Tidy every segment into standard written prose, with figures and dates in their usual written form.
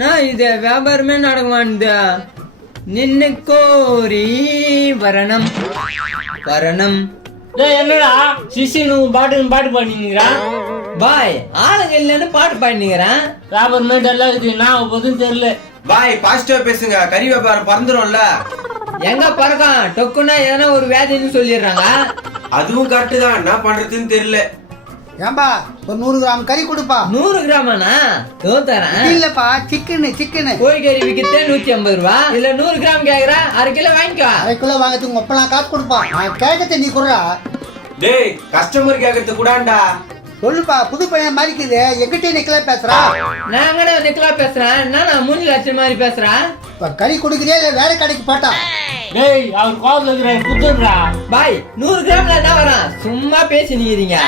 நான் இது வியாபாரமே நடக்குமான்தா நின்னு கோரி வரணம் வரணம். என்னடா சிசினு பாட்டு பண்ணிக்கிறான் பாய் ஆளுங்க இல்லன்னு பாட்டு பாடினுக்கிறேன். வியாபாரமே டல்லா இருக்குது, நான் போதும் தெரியல. பாய் பாசிட்டிவா பேசுங்க, கறி வியாபாரம் பறந்துரும்ல. எங்க பறக்கான் டொக்குன்னா எதனா ஒரு வியாதின்னு சொல்லிடுறாங்க. அதுவும் கரெக்ட் தான், என்ன பண்றதுன்னு தெரியல. ஏம்பா ஒரு 100 கிராம் கறி கொடுப்பா. 100 கிராமாண்ணா? தரேன். இல்லப்பா சிக்கனு கோழிக்கறி விற்கிறதே 150 ரூபா. இல்ல 100 கிராம் கேக்குற, 1/2 கிலோ வாங்கிக்கோ. 1/2 கிலோ வாங்கிறதுக்கு உங்க அப்பெல்லாம் காசு கொடுப்பா. நான் கேட்கத்த நீ குடுறா. டேய் கஸ்டமர் கேக்குறது கூடாண்டா. சொல்லுப்பா, புது பையன் மாதிரி இருக்குது, எங்கிட்ட நிக்கல பேசுறா. நான் கூட நிக்கலா பேசுறேன். என்ன மூஞ்சி லட்சம் மாதிரி பேசுறேன். இப்ப கறி கொடுக்குறியா இல்ல வேற கடைக்கு போட்டா? டேய் அவர் கோவத்துல இருக்கிற குத்துறா. பாய் 100 கிராம்ல என்ன வரும்? சும்மா பேசி நிக்கிறீங்க.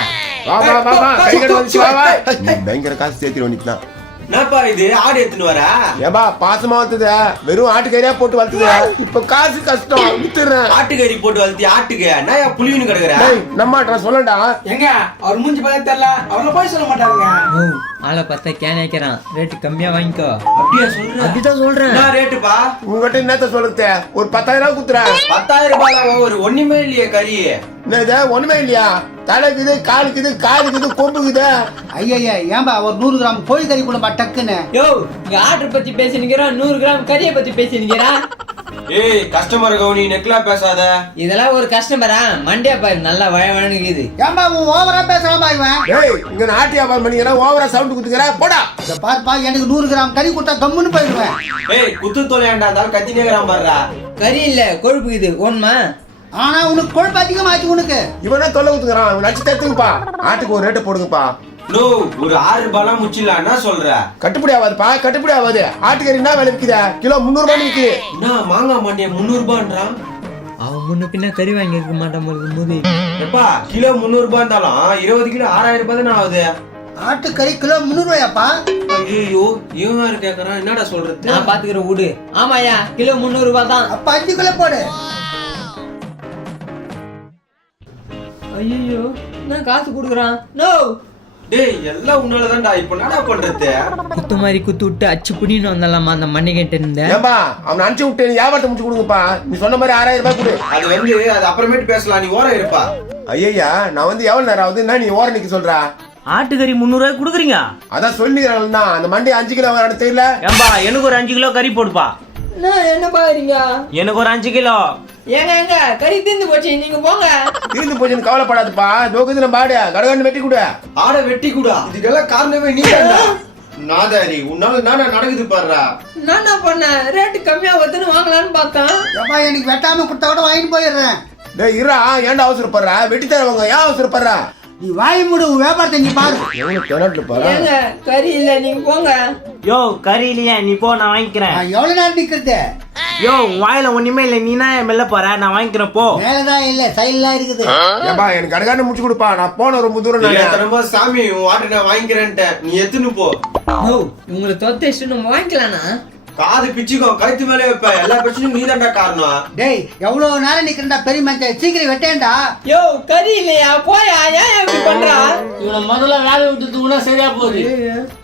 பயங்கர காசு சேர்த்து வந்துக்கலாம். என்னப்பா இது ஆடு எடுத்துன்னு வர? ஏன்பா பாசமா வளர்த்துத, வெறும் ஆட்டுக்கறியா போட்டு வளர்த்துத. இப்ப காசு கஷ்டம், வித்துறேன். ஆட்டுக்கறி போட்டு வளர்த்தி ஆட்டுக்கு நான் புளிவின்னு கிடக்குற. நம்ம சொல்லண்டா. எங்க அவர் மூஞ்சி பார்த்தா தெரியல, அவள போய் சொல்ல மாட்டாருங்க. ஆளை பார்த்தா கேனைக்கிறான், ரேட்டு கம்மியா வாங்கிக்கோ. அப்படியா சொல்ற? அப்படிதான் சொல்றேன். என்ன ரேட்டுப்பா? உங்ககிட்ட என்னத்த சொல்றது, ஒரு 10,000 குத்துறேன். 10,000 ரூபாய் ஒரு ஒண்ணுமே இல்லையே கறி. என்னது ஒண்ணுமே இல்லையா? தலைக்குது, காலுக்குது, காதுக்குது, கொம்புக்குது. ஐயா ஏன்பா ஒரு 100 கிராம் கோழி கறி கொடுப்பா டக்குன்னு. யோ இங்க ஆர்டர் பத்தி பேசி நிக்கிறான், 100 கிராம் கறியை பத்தி பேசி நிக்கிறான். ஏய் கஸ்டமர் கவுனி நெக்லா பேசாத. இதெல்லாம் ஒரு கஸ்டமரா? மண்டியா பாரு, நல்லா வழவழங்குது. ஏன்பா உன் ஓவரா பேசுறாமா இவன்? ஏய் இங்க நாட்டு வியாபாரம் பண்ணிக்கிறா, ஓவரா சவுண்ட் குத்துக்கிற போடா. இத பாருப்பா, எனக்கு 100 கிராம் கறி கொடுத்தா கம்முன்னு போயிடுவேன். ஏய் குத்து தொலையாண்டா இருந்தாலும் கத்தி நேக்கிறான் பாருடா. கறி இல்ல கொழுப்பு இது ஒண்ணுமா? ஆனா உனக்கு கொழுப்பு அதிகமாச்சு உனக்கு. இவனே தொல்லை குத்துக்கிறான், இவன் நச்சு தத்துங்கப்பா. ஆட்டுக்கு ஒரு ரேட்டு போடுங்கப்பா. நோ ஒரு 6 ரூபாய் முச்சிடலாம். என்ன சொல்ற? கட்டுப்படி ஆகாதுப்பா, கட்டுப்படி ஆகாது. ஆட்டுக்கறி என்ன விலை விற்குதா? கிலோ 300 ரூபாய் விற்குது. என்ன மாங்க மாட்டேன் 300 ரூபான்றான். அவன் முன்ன பின்ன கறி வாங்கி இருக்க மாட்டான் போது. எப்பா கிலோ 300 ரூபாய் இருந்தாலும் 20 கிலோ 6000 ரூபாய் தானே ஆகுது. ஆட்டு கறி கிலோ 300 ரூபாயாப்பா? ஐயோ இவன் வேற கேக்குறான், என்னடா சொல்றது? நான் பாத்துக்கிற வீடு. ஆமாயா கிலோ 300 ரூபாய் தான். அப்ப 5 கிலோ போடு. ஐயோ நான் காசு கொடுக்குறான். நோ டேய் எல்லாம் உன்னாலதான்டா. இப்ப என்னடா பண்றது? குத்து மாதிரி குத்து விட்டு அச்சு புடின்னு வந்தலாமா அந்த மண்ணிக்கிட்ட இருந்தேன். ஏம்பா அவன் அனுப்பிச்சு விட்டு வியாபாரத்தை முடிச்சு கொடுங்கப்பா. நீ சொன்ன மாதிரி 6000 ரூபாய் கொடு. அது அப்புறமேட்டு பேசலாம், நீ ஓரம் இருப்பா. ஐயா நான் எவ்வளவு நேரம் ஆகுது, என்ன நீ ஓர நிக்க சொல்ற? ஆட்டுக்கறி 300 ரூபாய் குடுக்குறீங்க? அதான் சொல்லிக்கிறேன், அந்த மண்டி 5 கிலோ வர தெரியல. ஏம்பா எனக்கு ஒரு 5 கிலோ கறி போடுப்பா. நான் என்ன பாருங்க, எனக்கு ஒரு 5 கிலோ. எங்க கறி தீர்ந்து போச்சு, நீங்க போங்க. தீர்ந்து போச்சுன்னு கவலைப்படாதுப்பா. நோக்குதுல பாடு கடகாண்டு வெட்டி கூட. ஆட வெட்டி கூடா. இதுக்கெல்லாம் காரணமே நீ தான்டா. நாதாரி உன்னால நானா நடக்குது பாருடா. நான் என்ன பண்ணேன், ரேட்டு கம்மியா வருதுன்னு வாங்கலான்னு பார்த்தேன். ஏப்பா எனக்கு வெட்டாம கொடுத்தா கூட வாங்கிட்டு போயிடுறேன். டேய் இருடா, ஏன்டா அவசரப்படுற? வெட்டி தருவாங்க, ஏன் அவசரப்படுற? நீ வாய் மூடு, உன் வியாபாரத்தை நீ பாரு. ஏங்க கறி இல்ல, நீங்க போங்க. யோ கறி இல்லையா, நீ போ, நான் வாங்கிக்கிறேன். நான் எவ்வளவு நேரம் நிக்கிறது? யோ வாயில ஒண்ணுமே இல்ல, நீனா மெல்ல போற, நான் வாங்கிக்கிறேன் போ. மேலதான் இல்ல, சைடுலாம் இருக்குது. ஏம்பா எனக்கு கடகாண்டு முடிச்சு கொடுப்பா. நான் போன ரொம்ப தூரம். ரொம்ப சாமி உன் வாட்டை நான் வாங்கிக்கிறேன்ட்ட, நீ எத்துன்னு போ. ஓ உங்களை தொத்தேச்சு நம்ம வாங்கிக்கலாம்னா? காது பிச்சுக்கோ, கழுத்து மேலே வைப்ப. எல்லா பிரச்சனையும் நீ தான்டா காரணம். டேய் எவ்வளவு நேரம் நிக்கிறா பெரிய மனுஷன், சீக்கிரம் வெட்டேன்டா. யோ கறி இல்லையா, போயா, ஏன் இப்படி பண்றா? இவனை முதல்ல வேலை விட்டு கூட சரியா போகுது.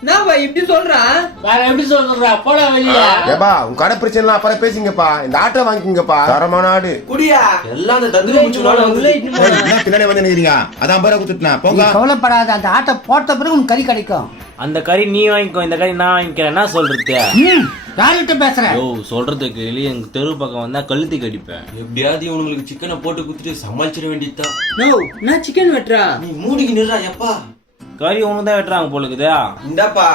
நான் போய் இப்படி சொல்றா? வேற எப்படி சொல்ற, போடா வெளியே. ஏப்பா உன் கடை பிரச்சனை அப்புறம் பேசிங்கப்பா. இந்த ஆட்டை வாங்கிக்கங்கப்பா, தரமான ஆடு. குடியா எல்லாம் அந்த தந்திரி முச்சுனால வந்து பின்னாடி வந்து நிக்கிறீங்க, அதான் பேர குத்துட்டேன் நீ போங்க. கவலைப்படாத, அந்த ஆட்டை போட்ட பிறகு உனக்கு கறி கிடைக்கும். அந்த கறி நீ வாங்கிக்கோ, இந்த கறி நான் வாங்கிக்கிறேன். என்ன சொல்றது? யார்கிட்ட பேசுறேன்? யோ சொல்றதுக்கு வெளியே எங்க தெரு பக்கம் வந்தா கழுத்தி கடிப்பேன். எப்படியாவது இவனுங்களுக்கு சிக்கனை போட்டு குத்துட்டு சமாளிச்சிட வேண்டியதுதான். நோ நான் சிக்கன் வெட்டுறா. நீ மூடிக்கு நிறா. எப்பா கறி ஒண்ணு தான் வெட்டுறாங்க போல இருக்குதா? இந்தாப்பா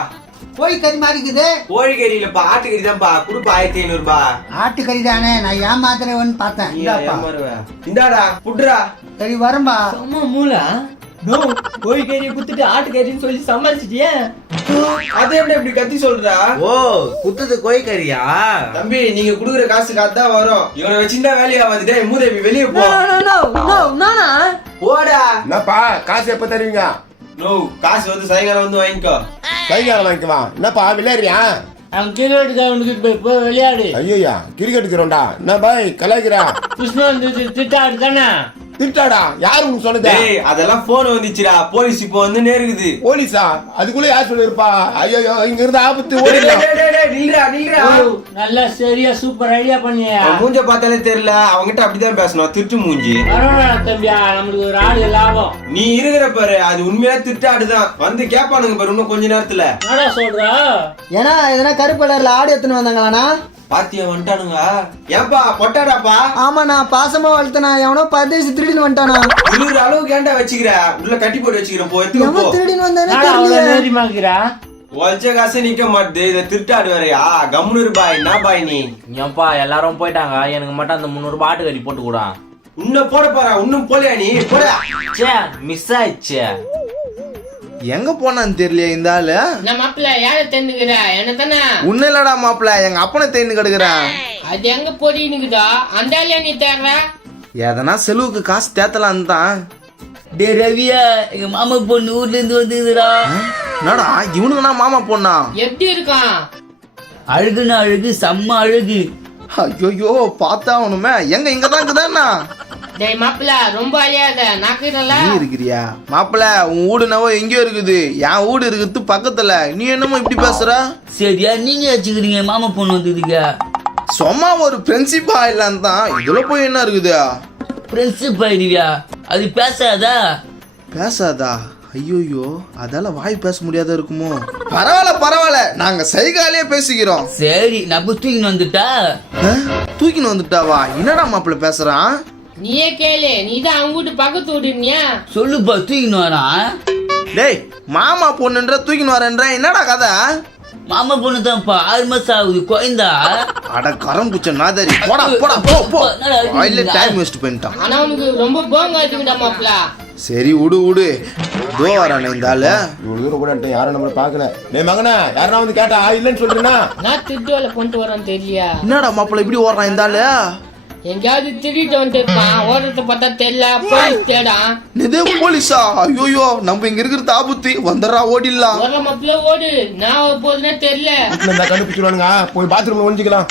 கோழி கறி மாதிரி இருக்குது. கோழிக்கறி இல்லப்பா, ஆட்டுக்கறி தான்ப்பா. குடுப்பா 1500 ரூபாய். ஆட்டுக்கறி தானே, நான் ஏமாத்துறேன்னு பார்த்தேன். இந்தாப்பா இந்தாடா புட்ரா. சரி வரம்பா. அம்மா மூளா. நோ கோழிக்கறியை குத்துட்டு ஆட்டுக்கறின்னு சொல்லி சமாளிச்சிட்டியே. அது எப்படி கத்தி சொல்றா? ஓ குத்துது கோழிக்கறியா? தம்பி நீங்க குடுக்குற காசுக்கு அதான் வரும். இவனை வச்சிருந்தா வேலையாவது. டேய் மூதேவி வெளியே போ. நானா போடா. என்னப்பா காசு எப்ப தருவீங்க? நோ காசு வந்து சாயங்காலம் வந்து வாங்கிக்கோ. கைகாலம் வாங்கிக்குவா. என்னப்பா விளையாடுறியா? அவன் கிரிக்கெட் கிரவுண்டுக்கு போய் விளையாடு. ஐயா கிரிக்கெட் கிரவுண்டா? என்ன பாய் கலாய்க்கிறா? கிருஷ்ணன் திட்டாடு தானே. திருட்டாடா யாரு உனக்கு சொன்னது? டேய் அதெல்லாம் போன் வந்துச்சுடா, போலீஸ் இப்போ வந்து நேருக்குது. போலீஸா? அதுக்குள்ள யார் சொல்லிருப்பா? ஐயோ இங்க இருந்து ஆபத்து, ஓடிடலாம். நில்றா. நல்லா சரியா சூப்பர் ஐடியா பண்ணியா. அவன் மூஞ்ச பார்த்தாலே தெரியல, அவன்கிட்ட அப்படிதான் பேசணும், திருட்டு மூஞ்சி. பரவாயில்ல தம்பியா, நம்மளுக்கு ஒரு ஆடு லாபம். நீ இருக்கிற பாரு, அது உண்மையா திருட்டாடுதான். வந்து கேப்பானுங்க பாரு இன்னும் கொஞ்ச நேரத்துல. என்னடா சொல்றா? ஏன்னா எதனா கருப்பு கலர்ல ஆடு எடுத்துன்னு வந்தாங்களாண்ணா? பாத்தியா வந்துட்டானுங்க. ஏன்பா பொட்டாடாப்பா? ஆமா, நான் பாசமா வளர்த்தனா, எவனோ பரதேசி திருடின்னு வந்துட்டானா. இவ்வளவு அளவுக்கு ஏன்டா வச்சுக்கிற? உள்ள கட்டி போட்டு வச்சுக்கிறேன், போ எடுத்துக்க போ. எவன் திருடின்னு வந்தானே என்னடா அவ்வளவு தெரியல. நேரிமாக்குறா? வச்ச காசு நிக்க மாட்டுது, இத திருட்டாடு வேறையா? கம்முனு பாய், என்ன பாய் நீ? ஏன்பா எல்லாரும் போயிட்டாங்க, எனக்கு மட்டும் அந்த 300 ரூபாய் ஆட்டுக்கறி போட்டு கூடா. இன்னும் போட போறா, இன்னும் போலியா நீ? போடா. சே மிஸ் ஆயிடுச்சு. எங்க போனான்னு தெரியல இந்த ஆளு. நான் மாப்பிள்ள யார தெரிஞ்சுக்கிற என்ன தானே? உன்ன இல்லடா மாப்பிள்ள, எங்க அப்பனை தேர்ந்து கிடக்குறேன். அது எங்க போடினுக்குதோ அந்த ஆளியா நீ தேடுற? எதனா செலவுக்கு காசு தேத்தலான்னு தான். டே ரவியா, எங்க மாமா பொண்ணு ஊர்ல இருந்து வந்துதுடா. என்னடா இவனுக்குனா மாமா பொண்ணா? எப்படி இருக்கான்? அழகுனா அழகு, செம்ம அழகு. ஐயோ பார்த்தா அவனுமே. எங்க இங்கதான் இருக்குதாண்ணா? டேய் மாப்பிள்ள ரொம்ப அழியாத, நாக்குறல. நீ இருக்கிறியா மாப்பிள்ள? உன் வீடுனவோ எங்கேயோ இருக்குது, என் வீடு இருக்குது பக்கத்துல. நீ என்னமோ இப்படி பேசுற? சரியா நீங்க வச்சுக்கிறீங்க மாமா பொண்ணு வந்துதுங்க. சும்மா ஒரு ஃப்ரெண்ட்ஷிப் ஆயிடலாம் தான். இதுல போய் என்ன இருக்குது? ஃப்ரெண்ட்ஷிப் ஆயிடுவியா? அது பேசாதா? பேசாதா? ஐயோயோ அதால வாய் பேச முடியாத இருக்குமோ? பரவாயில்ல, நாங்க சைகாலே பேசிக்கிறோம். சரி நம்ம தூக்கின்னு வந்துட்டா. தூக்கின்னு வந்துட்டாவா? என்னடா மாப்பிள்ள பேசுறான்? நீயே கேளு, நீதான் அவங்க வீட்டு பக்கத்து வீடுனியா? சொல்லுப்பா தூக்கின்னு வரா. டேய் மாமா பொண்ணுன்ற தூக்கின்னு வரேன்ற, என்னடா கதை? மாமா பொண்ணு தான்ப்பா, 6 மாசம் ஆகுது குழந்தா. அட கரம் புச்ச நாதரி, போடா போ. ஆயில டைம் வேஸ்ட் பண்ணிட்டான். ஆனா உனக்கு ரொம்ப போங்க இருக்குடா மாப்பிள்ள. சரி விடு. தோ வரானே இந்த ஆளு. இவ்வளவு தூரம் கூட யாரும் நம்மள பாக்கல. டேய் மகனே, யாரா வந்து கேட்டா இல்லன்னு சொல்றேனா? நான் திருட்டுவல கொண்டு வரேன்னு தெரியல. என்னடா மாப்பிள்ள இப்படி ஓடுறான் இந்த ஆளு? எங்கயாவது திருட்டு வந்துட்டு இருப்பான், ஓடுறத பார்த்தா தெரியல, போலீஸ் தேடா. இதே போலீஸா? ஐயோயோ நம்ம இங்க இருக்கிறது ஆபத்து, வந்துடுறா ஓடிடலாம். ஓடுற மாப்பிள்ள ஓடு, நான் போதுன்னே தெரியல. கண்டுபிடிச்சிருவானுங்க, போய் பாத்ரூம்ல ஒளிஞ்சிக்கலாம்.